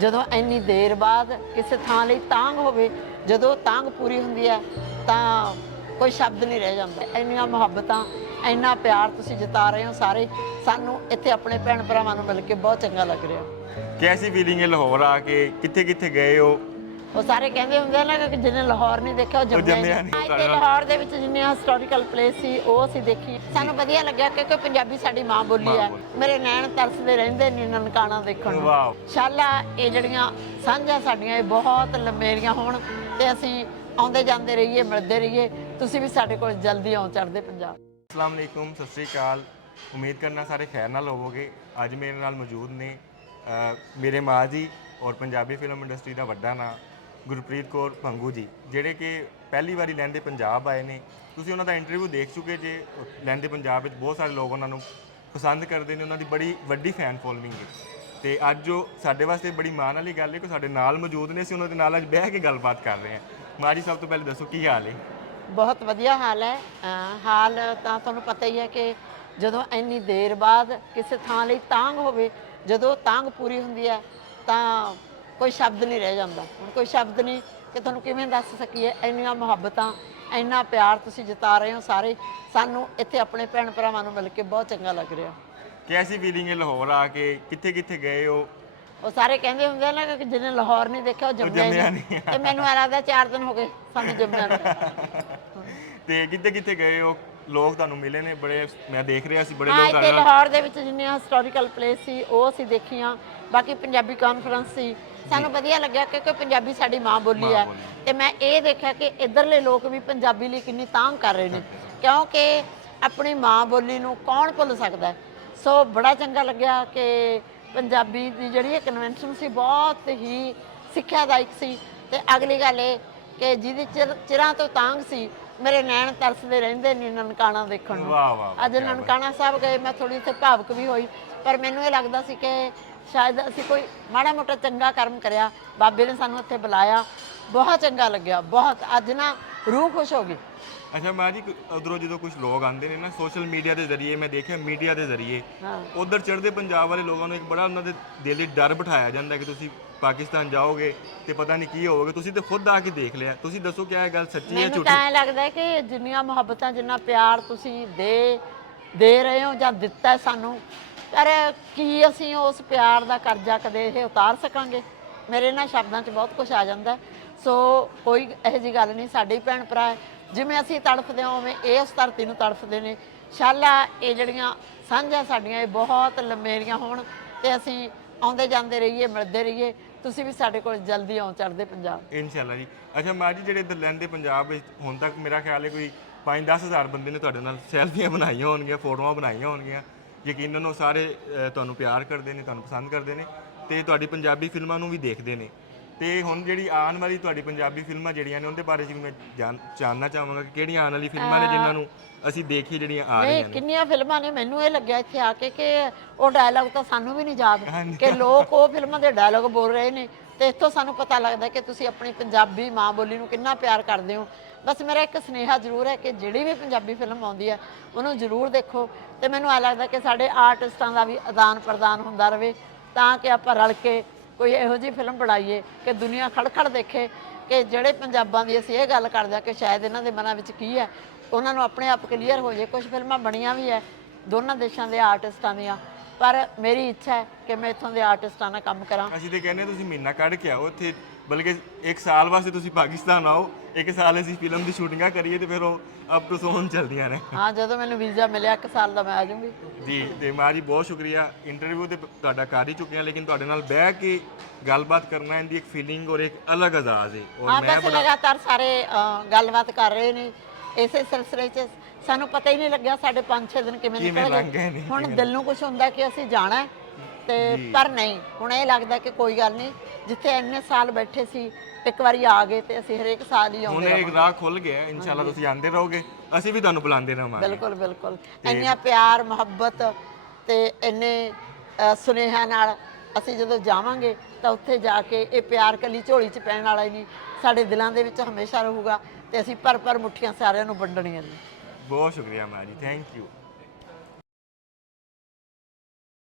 ਜਦੋਂ ਇੰਨੀ ਦੇਰ ਬਾਅਦ ਕਿਸੇ ਥਾਂ ਲਈ ਤਾਂਗ ਹੋਵੇ, ਜਦੋਂ ਤਾਂਗ ਪੂਰੀ ਹੁੰਦੀ ਹੈ, ਤਾਂ ਕੋਈ ਸ਼ਬਦ ਨਹੀਂ ਰਹਿ ਜਾਂਦਾ। ਇੰਨੀਆਂ ਮੁਹੱਬਤਾਂ, ਇੰਨਾ ਪਿਆਰ ਤੁਸੀਂ ਜਤਾ ਰਹੇ ਹੋ ਸਾਰੇ, ਸਾਨੂੰ ਇੱਥੇ ਆਪਣੇ ਭੈਣ ਭਰਾਵਾਂ ਨੂੰ ਮਿਲ ਕੇ ਬਹੁਤ ਚੰਗਾ ਲੱਗ ਰਿਹਾ। ਕੈਸੀ ਫੀਲਿੰਗ ਹੈ ਲਾਹੌਰ ਆ ਕੇ? ਕਿੱਥੇ ਕਿੱਥੇ ਗਏ ਹੋ? ਉਹ ਸਾਰੇ ਕਹਿੰਦੇ ਹੁੰਦੇ ਆ ਨਾ ਕਿ ਜਿਹਨੇ ਲਾਹੌਰ ਨਹੀਂ ਦੇਖਿਆ ਉਹ ਜੰਮਿਆ ਜੰਮਿਆ ਨਹੀਂ। ਨਹੀਂ। ਇੱਥੇ ਲਾਹੌਰ ਦੇ ਵਿੱਚ ਜਿੰਨੀਆਂ ਹਿਸਟੋਰੀਕਲ ਪਲੇਸ ਸੀ ਉਹ ਅਸੀਂ ਦੇਖੀ। ਸਾਨੂੰ ਵਧੀਆ ਲੱਗਿਆ ਕਿਉਂਕਿ ਪੰਜਾਬੀ ਸਾਡੀ ਮਾਂ ਬੋਲੀ ਮਾਂ ਬੋਲੀ। ਮੇਰੇ ਨੈਣ ਤਰਸਦੇ ਰਹਿੰਦੇ ਨੇ ਨਨਕਾਣਾ ਦੇਖਣ ਨੂੰ। ਵਾਓ। ਸ਼ਾਲਾ ਇਹ ਜਿਹੜੀਆਂ ਸਾਂਝਾਂ ਸਾਡੀਆਂ ਇਹ ਬਹੁਤ ਲੰਮੇਰੀਆਂ ਹੋਣ ਤੇ ਅਸੀਂ ਆਉਂਦੇ ਜਾਂਦੇ ਰਹੀਏ ਮਿਲਦੇ ਰਹੀਏ। ਤੁਸੀਂ ਵੀ ਸਾਡੇ ਕੋਲ ਜਲਦੀ ਆਓ ਚੜ੍ਹਦੇ ਪੰਜਾਬ। ਅਸਲਾਮ ਅਲੈਕੁਮ ਸਤਿ ਸ੍ਰੀ ਅਕਾਲ। ਉਮੀਦ ਕਰਨਾ ਸਾਰੇ ਖੈਰ ਨਾਲ ਹੋਵੋਗੇ। ਅੱਜ ਮੇਰੇ ਨਾਲ ਮੌਜੂਦ ਨੇ ਅ, ਮੇਰੇ ਮਾਂ ਜੀ ਔਰ ਪੰਜਾਬੀ ਫਿਲਮ ਇੰਡਸਟਰੀ ਦਾ ਵੱਡਾ ਨਾਂ ਗੁਰਪ੍ਰੀਤ ਕੌਰ ਭੰਗੂ ਜੀ, ਜਿਹੜੇ ਕਿ ਪਹਿਲੀ ਵਾਰੀ ਲਹਿੰਦੇ ਪੰਜਾਬ ਆਏ ਨੇ। ਤੁਸੀਂ ਉਹਨਾਂ ਦਾ ਇੰਟਰਵਿਊ ਦੇਖ ਚੁੱਕੇ ਜੇ ਲਹਿੰਦੇ ਪੰਜਾਬ ਵਿੱਚ ਬਹੁਤ ਸਾਰੇ ਲੋਕ ਉਹਨਾਂ ਨੂੰ ਪਸੰਦ ਕਰਦੇ ਨੇ, ਉਹਨਾਂ ਦੀ ਬੜੀ ਵੱਡੀ ਫੈਨ ਫੋਲੋਇੰਗ ਹੈ। ਤੇ ਅੱਜ ਉਹ ਸਾਡੇ ਵਾਸਤੇ ਬੜੀ ਮਾਣ ਵਾਲੀ ਗੱਲ ਹੈ ਕਿ ਸਾਡੇ ਨਾਲ ਮੌਜੂਦ ਨੇ, ਅਸੀਂ ਉਹਨਾਂ ਦੇ ਨਾਲ ਅੱਜ ਬਹਿ ਕੇ ਗੱਲਬਾਤ ਕਰ ਰਹੇ ਹਾਂ। ਮਾਂ ਜੀ, ਸਭ ਤੋਂ ਪਹਿਲੇ ਦੱਸੋ, ਕੀ ਹਾਲ ਹੈ? ਬਹੁਤ ਵਧੀਆ ਹਾਲ ਹੈ। ਹਾਲ ਤਾਂ ਤੁਹਾਨੂੰ ਪਤਾ ਹੀ ਹੈ ਕਿ ਜਦੋਂ ਇੰਨੀ ਦੇਰ ਬਾਅਦ ਕਿਸੇ ਥਾਂ ਲਈ ਤਾਂਗ ਹੋਵੇ, ਜਦੋਂ ਤਾਂਗ ਪੂਰੀ ਹੁੰਦੀ ਹੈ, ਤਾਂ ਕੋਈ ਸ਼ਬਦ ਨਹੀਂ ਰਹਿ ਜਾਂਦਾ। ਹੁਣ ਕੋਈ ਸ਼ਬਦ ਨਹੀਂ ਕਿ ਤੁਹਾਨੂੰ ਕਿਵੇਂ ਦੱਸ ਸਕੀਏ? ਇੰਨੀਆਂ ਮੁਹੱਬਤਾਂ ਇੰਨਾ ਪਿਆਰ ਤੁਸੀਂ ਜਤਾ ਰਹੇ ਹੋ ਸਾਰੇ। ਸਾਨੂੰ ਇੱਥੇ ਆਪਣੇ ਭੈਣ ਭਰਾਵਾਂ ਨੂੰ ਮਿਲ ਕੇ ਬਹੁਤ ਚੰਗਾ ਲੱਗ ਰਿਹਾ। ਕੈਸੀ ਫੀਲਿੰਗ ਹੈ ਲਾਹੌਰ ਆ ਕੇ? ਕਿੱਥੇ ਕਿੱਥੇ ਗਏ ਹੋ? ਉਹ ਸਾਰੇ ਕਹਿੰਦੇ ਹੁੰਦੇ ਆ ਨਾ ਕਿ ਜਿਹਨੇ ਲਾਹੌਰ ਨਹੀਂ ਦੇਖਿਆ ਉਹ ਜੰਮਿਆ ਨਹੀਂ। ਤੇ ਮੈਨੂੰ ਆ ਲੱਗਦਾ 4 ਦਿਨ ਹੋ ਗਏ ਸਾਨੂੰ ਜੰਮਿਆ ਤੇ ਕਿੱਥੇ ਕਿੱਥੇ ਗਏ ਹੋ? ਲੋਕ ਤੁਹਾਨੂੰ ਮਿਲੇ ਨੇ? ਬੜੇ ਮੈਂ ਦੇਖ ਰਿਹਾ ਸੀ ਬੜੇ ਲੋਕ ਨਾਲ ਲਾਹੌਰ ਦੇ ਵਿੱਚ ਜਿੰਨੀਆਂ ਹਿਸਟੋਰੀਕਲ ਪਲੇਸ ਸੀ ਉਹ ਅਸੀਂ ਦੇਖੀਆਂ। ਬਾਕੀ ਪੰਜਾਬੀ ਕਾਨਫਰੰਸ ਸੀ ਸਾਨੂੰ ਵਧੀਆ ਲੱਗਿਆ ਕਿਉਂਕਿ ਪੰਜਾਬੀ ਸਾਡੀ ਮਾਂ ਬੋਲੀ ਹੈ। ਤੇ ਮੈਂ ਇਹ ਦੇਖਿਆ ਕਿ ਇਧਰਲੇ ਲੋਕ ਵੀ ਪੰਜਾਬੀ ਲਈ ਕਿੰਨੀ ਤਾਂਘ ਕਰ ਰਹੇ ਨੇ। ਕਿਉਂਕਿ ਆਪਣੀ ਮਾਂ ਬੋਲੀ ਨੂੰ ਕੌਣ ਭੁੱਲ ਸਕਦਾ ਸੋ ਬੜਾ ਚੰਗਾ ਲੱਗਿਆ ਕਿ ਪੰਜਾਬੀ ਦੀ ਜਿਹੜੀ ਇਹ ਕਨਵੈਨਸ਼ਨ ਸੀ ਬਹੁਤ ਹੀ ਸਿੱਖਿਆਦਾਇਕ ਸੀ। ਤੇ ਅਗਲੀ ਗੱਲ ਇਹ ਕਿ ਜਿਹਦੀ ਚਿਰ- ਤੋਂ ਤਾਂਘ ਸੀ ਮੇਰੇ ਨੈਣ ਤਰਸਦੇ ਰਹਿੰਦੇ ਨੇ ਨਨਕਾਣਾ ਦੇਖਣ ਨੂੰ। ਵਾਹ ਵਾਹ ਅੱਜ ਨਨਕਾਣਾ ਸਾਹਿਬ ਗਏ ਮੈਂ ਥੋੜੀ ਇੱਥੇ ਭਾਵਕ ਵੀ ਹੋਈ। ਪਰ ਮੈਨੂੰ ਇਹ ਲੱਗਦਾ ਸੀ ਕਿ ਸ਼ਾਇਦ ਅਸੀਂ ਕੋਈ ਮਾੜਾ ਮੋਟਾ ਚੰਗਾ ਕਰਮ ਕਰਿਆ ਬਾਬੇ ਨੇ ਸਾਨੂੰ ਇੱਥੇ ਬੁਲਾਇਆ ਬਹੁਤ ਚੰਗਾ ਲੱਗਿਆ ਬਹੁਤ ਅੱਜ ਨਾ ਰੂਹ ਖੁਸ਼ ਹੋ ਗਈ। ਅੱਛਾ ਮਾਂ ਜੀ ਉਧਰੋਂ ਜਦੋਂ ਕੁਝ ਲੋਕ ਆਉਂਦੇ ਨੇ ਨਾ ਸੋਸ਼ਲ ਮੀਡੀਆ ਦੇ ਜ਼ਰੀਏ ਮੈਂ ਦੇਖਿਆ ਮੀਡੀਆ ਦੇ ਜ਼ਰੀਏ ਹਾਂ। ਉਧਰ ਚੜ੍ਹਦੇ ਪੰਜਾਬ ਵਾਲੇ ਲੋਕਾਂ ਨੂੰ ਇੱਕ ਬੜਾ ਉਹਨਾਂ ਦੇ ਦਿਲ 'ਚ ਡਰ ਬਿਠਾਇਆ ਜਾਂਦਾ ਕਿ ਤੁਸੀਂ ਪਾਕਿਸਤਾਨ ਜਾਓਗੇ ਤੇ ਪਤਾ ਨਹੀਂ ਕੀ ਹੋਵੇਗਾ ਤੁਸੀਂ ਤੇ ਖੁਦ ਆ ਕੇ ਦੇਖ ਲਿਆ ਤੁਸੀਂ ਦੱਸੋ ਕਿ ਇਹ ਗੱਲ ਸੱਚੀ ਹੈ ਮੈਨੂੰ ਝੂਠੀ? ਤਾਂ ਐ ਲੱਗਦਾ ਹੈ ਕਿ ਜਿੰਨੀਆਂ ਮੁਹੱਬਤਾਂ ਜਿੰਨਾ ਪਿਆਰ ਤੁਸੀਂ ਦੇ ਦੇ ਰਹੇ ਹੋ ਜਾਂ ਦਿੱਤਾ ਹੈ ਸਾਨੂੰ ਪਰ ਕੀ ਅਸੀਂ ਉਸ ਪਿਆਰ ਦਾ ਕਰਜ਼ਾ ਕਦੇ ਇਹ ਉਤਾਰ ਸਕਾਂਗੇ? ਮੇਰੇ ਇਹਨਾਂ ਸ਼ਬਦਾਂ 'ਚ ਬਹੁਤ ਕੁਝ ਆ ਜਾਂਦਾ ਸੋ ਕੋਈ ਇਹੋ ਜੀ ਗੱਲ ਨਹੀਂ, ਸਾਡੇ ਹੀ ਭੈਣ ਭਰਾ ਹੈ। ਜਿਵੇਂ ਅਸੀਂ ਤੜਫਦੇ ਹਾਂ, ਉਵੇਂ ਇਹ ਉਸ ਧਰਤੀ ਨੂੰ ਤੜਫਦੇ ਨੇ। ਸ਼ਾਲਾ, ਇਹ ਜਿਹੜੀਆਂ ਸਾਂਝਾਂ ਸਾਡੀਆਂ, ਇਹ ਬਹੁਤ ਲੰਮੇਰੀਆਂ ਹੋਣ ਤੇ ਅਸੀਂ ਆਉਂਦੇ ਜਾਂਦੇ ਰਹੀਏ, ਮਿਲਦੇ ਰਹੀਏ। ਤੁਸੀਂ ਵੀ ਸਾਡੇ ਕੋਲ ਜਲਦੀ ਆਉਂ ਚੜ੍ਹਦੇ ਪੰਜਾਬ। ਇਨਸ਼ਾਅੱਲਾ ਜੀ। ਅੱਛਾ, ਮਾਂ ਜੀ, ਜਿਹੜੇ ਇੱਧਰ ਲਹਿੰਦੇ ਪੰਜਾਬ ਵਿੱਚ ਹੁਣ ਤੱਕ ਮੇਰਾ ਖਿਆਲ ਹੈ ਕੋਈ 5-10 ਹਜ਼ਾਰ ਬੰਦੇ ਨੇ ਤੁਹਾਡੇ ਨਾਲ ਸੈਲਫੀਆਂ ਬਣਾਈਆਂ ਹੋਣਗੀਆਂ, ਫੋਟੋਆਂ ਬਣਾਈਆਂ ਹੋਣਗੀਆਂ। ਯਕੀਨਨ ਉਹ ਸਾਰੇ ਅ, ਤੁਹਾਨੂੰ ਪਿਆਰ ਕਰਦੇ ਨੇ ਤੁਹਾਨੂੰ ਪਸੰਦ ਕਰਦੇ ਨੇ ਤੇ ਤੁਹਾਡੀ ਪੰਜਾਬੀ ਫਿਲਮਾਂ ਨੂੰ ਵੀ ਦੇਖਦੇ ਨੇ। ਤੇ ਹੁਣ ਜਿਹੜੀ ਆਉਣ ਵਾਲੀ ਤੁਹਾਡੀ ਪੰਜਾਬੀ ਫਿਲਮਾਂ ਜਿਹੜੀਆਂ ਨੇ ਉਹਦੇ ਬਾਰੇ ਜੀ ਮੈਂ ਜਾਣ- ਜਾਣਨਾ ਚਾਹਾਂਗਾ ਕਿ ਕਿਹੜੀਆਂ ਆਉਣ ਵਾਲੀ ਫਿਲਮਾਂ ਨੇ ਜਿਨ੍ਹਾਂ ਨੂੰ ਅਸੀਂ ਦੇਖੀਏ ਜਿਹੜੀਆਂ ਆ ਰਹੀਆਂ ਨੇ। ਕਿੰਨੀਆਂ ਫਿਲਮਾਂ ਨੇ ਮੈਨੂੰ ਇਹ ਲੱਗਿਆ ਇੱਥੇ ਆ ਕੇ ਕਿ ਉਹ ਡਾਇਲੌਗ ਤਾਂ ਸਾਨੂੰ ਵੀ ਨਹੀਂ ਯਾਦ। ਕਿ ਲੋਕ ਉਹ ਫਿਲਮਾਂ ਦੇ ਡਾਇਲੌਗ ਬੋਲ ਰਹੇ ਨੇ ਤੇ ਇੱਥੋਂ ਸਾਨੂੰ ਪਤਾ ਲੱਗਦਾ ਕਿ ਤੁਸੀਂ ਆਪਣੀ ਪੰਜਾਬੀ ਮਾਂ ਬੋਲੀ ਨੂੰ ਕਿੰਨਾ ਪਿਆਰ ਕਰਦੇ ਹੋ। ਬਸ ਮੇਰਾ ਇੱਕ ਸੁਨੇਹਾ ਜ਼ਰੂਰ ਹੈ ਕਿ ਜਿਹੜੀ ਵੀ ਪੰਜਾਬੀ ਫਿਲਮ ਆਉਂਦੀ ਹੈ, ਉਹਨੂੰ ਜ਼ਰੂਰ ਦੇਖੋ ਤੇ ਮੈਨੂੰ ਆ ਲੱਗਦਾ ਕਿ ਸਾਡੇ ਆਰਟਿਸਟਾਂ ਦਾ ਵੀ ਆਦਾਨ ਪ੍ਰਦਾਨ ਹੁੰਦਾ ਰਹੇ ਤਾਂ ਕਿ ਆਪਾਂ ਰਲ ਕੇ ਕੋਈ ਇਹੋ ਜਿਹੀ ਫਿਲਮ ਬਣਾਈਏ ਕਿ ਦੁਨੀਆ ਖੜਖੜ ਦੇਖੇ, ਕਿ ਜਿਹੜੇ ਪੰਜਾਬਾਂ ਦੀ ਅਸੀਂ ਇਹ ਗੱਲ ਕਰਦੇ ਹਾਂ ਕਿ ਸ਼ਾਇਦ ਇਹਨਾਂ ਦੇ ਮਨਾਂ ਵਿੱਚ ਕੀ ਹੈ, ਉਹਨਾਂ ਨੂੰ ਆਪਣੇ ਆਪ ਕਲੀਅਰ ਹੋ ਜਾਏ ਕੁਝ ਫਿਲਮਾਂ ਬਣੀਆਂ ਵੀ ਹੈ, ਦੋਨਾਂ ਦੇਸ਼ਾਂ ਦੇ ਆਰਟਿਸਟਾਂ ਦੀਆਂ। ਪਰ ਮੇਰੀ ਇੱਛਾ ਹੈ ਕਿ ਮੈਂ ਇੱਥੋਂ ਦੇ ਆਰਟਿਸਟਾਂ ਨਾਲ ਕੰਮ ਕਰਾਂ। ਅਸੀਂ ਤੇ ਕਹਿੰਦੇ ਤੁਸੀਂ ਮਹੀਨਾ ਕੱਢ ਕੇ ਆਓ ਇੱਥੇ ਬਲਕਿ ਇੱਕ ਸਾਲ ਵਾਸਤੇ ਤੁਸੀਂ ਪਾਕਿਸਤਾਨ ਆਓ ਇੱਕ ਸਾਲ ਅਸੀਂ ਫਿਲਮ ਦੀ ਸ਼ੂਟਿੰਗਾਂ ਕਰੀਏ ਤੇ ਫਿਰ ਉਹ ਅਪ ਟੂ ਸੋਨ ਚੱਲਦੀਆਂ ਨੇ। ਹਾਂ ਜਦੋਂ ਮੈਨੂੰ ਵੀਜ਼ਾ ਮਿਲਿਆ ਇੱਕ ਸਾਲ ਦਾ ਮੈਂ ਆ ਜਾਊਂਗੀ। ਜੀ ਤੇ ਮਾਂ ਜੀ ਬਹੁਤ ਸ਼ੁਕਰੀਆ। ਇੰਟਰਵਿਊ ਤੇ ਤੁਹਾਡਾ ਕਰ ਹੀ ਚੁੱਕੇ ਹਾਂ ਲੇਕਿਨ ਤੁਹਾਡੇ ਨਾਲ ਬਹਿ ਕੇ ਗੱਲਬਾਤ ਕਰਨਾ ਇਹਦੀ ਇੱਕ ਫੀਲਿੰਗ ਔਰ ਇੱਕ ਅਲੱਗ ਅੰਦਾਜ਼ ਹੈ ਹਾਂ ਔਰ ਮੈਂ ਬਸ ਲਗਾਤਾਰ ਸਾਰੇ ਅ, ਗੱਲਬਾਤ ਕਰ ਰਹੇ ਨੇ ਇਸੇ ਸਿਲਸਿਲੇ 'ਚ। ਸਾਨੂੰ ਪਤਾ ਹੀ ਨਹੀਂ ਲੱਗਿਆ ਸਾਡੇ 5-6 ਦਿਨ ਕਿਵੇਂ ਕਿਵੇਂ ਨਿਕਲ ਲੰਘ ਗਏ ਨੇ, ਹੁਣ ਦਿਲ ਨੂੰ ਕੁਝ ਹੁੰਦਾ ਕਿ ਅਸੀਂ ਜਾਣਾ ਹੈ ਤੇ ਪਰ ਨਹੀਂ ਹੁਣ ਇਹ ਲੱਗਦਾ ਕਿ ਕੋਈ ਗੱਲ ਨਹੀਂ। ਜਿੱਥੇ ਇੰਨੇ ਸਾਲ ਬੈਠੇ ਸੀ ਇੱਕ ਵਾਰੀ ਆ ਗਏ ਤੇ ਅਸੀਂ ਹਰੇਕ ਸਾਲ ਹੀ ਹੁਣ ਆਉਂਦੇ ਇਹ ਇੱਕ ਰਾਹ ਖੁੱਲ ਗਿਆ ਇਨਸ਼ਾਅੱਲਾ ਤੁਸੀਂ ਆਂਦੇ ਰਹੋਗੇ ਅਸੀਂ ਵੀ ਤੁਹਾਨੂੰ ਬੁਲਾਉਂਦੇ ਰਹਾਂਗੇ। ਬਿਲਕੁਲ ਬਿਲਕੁਲ। ਇੰਨੀਆਂ ਪਿਆਰ ਮੁਹੱਬਤ ਤੇ ਇੰਨੇ ਅ, ਸੁਨੇਹਾ ਨਾਲ ਅਸੀਂ ਜਦੋਂ ਜਾਵਾਂਗੇ ਤਾਂ ਉੱਥੇ ਜਾ ਕੇ ਇਹ ਪਿਆਰ ਕੱਲੀ ਝੋਲੀ 'ਚ ਪੈਣ ਵਾਲਾ ਹੀ ਨਹੀਂ ਸਾਡੇ ਦਿਲਾਂ ਦੇ ਵਿੱਚ ਹਮੇਸ਼ਾ ਰਹੂਗਾ ਤੇ ਅਸੀਂ ਪਰ ਪਰ ਮੁੱਠੀਆਂ ਸਾਰਿਆਂ ਨੂੰ ਵੰਡਣੀਆਂ ਨੇ। ਬਹੁਤ ਸ਼ੁਕਰੀਆ ਮਾਂ ਜੀ ਥੈਂਕ ਯੂ